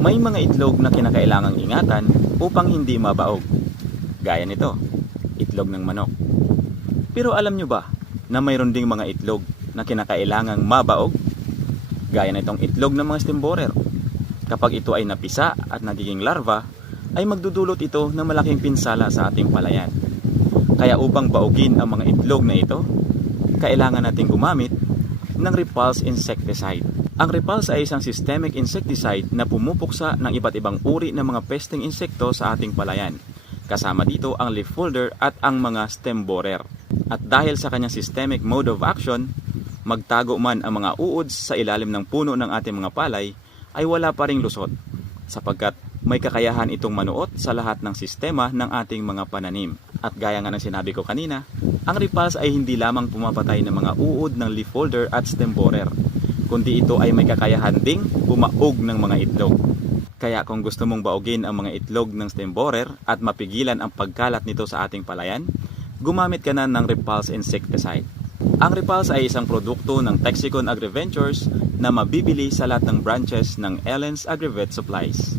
May mga itlog na kinakailangang ingatan upang hindi mabaog. Gaya nito, itlog ng manok. Pero alam nyo ba na mayroon ding mga itlog na kinakailangang mabaog? Gaya nitong itlog ng mga stem borer. Kapag ito ay napisa at nagiging larva, ay magdudulot ito ng malaking pinsala sa ating palayan. Kaya upang baugin ang mga itlog na ito, kailangan nating gumamit ng repulse insecticide. Ang repulse ay isang systemic insecticide na pumupuksa ng iba't ibang uri ng mga pesteng insekto sa ating palayan. Kasama dito ang leaf folder at ang mga stem borer. At dahil sa kanyang systemic mode of action, magtago man ang mga uuds sa ilalim ng puno ng ating mga palay, ay wala pa ring lusot sapagkat may kakayahan itong manuot sa lahat ng sistema ng ating mga pananim. At gaya nga ng sinabi ko kanina, ang repulse ay hindi lamang pumapatay ng mga uod ng leaf folder at stem borer, kundi ito ay may kakayahan ding bumaog ng mga itlog. Kaya kung gusto mong baugin ang mga itlog ng stem borer at mapigilan ang pagkalat nito sa ating palayan, gumamit ka na ng repulse insecticide. Ang repulse ay isang produkto ng Texicon AgriVentures na mabibili sa lahat ng branches ng Ellen's AgriVet Supplies.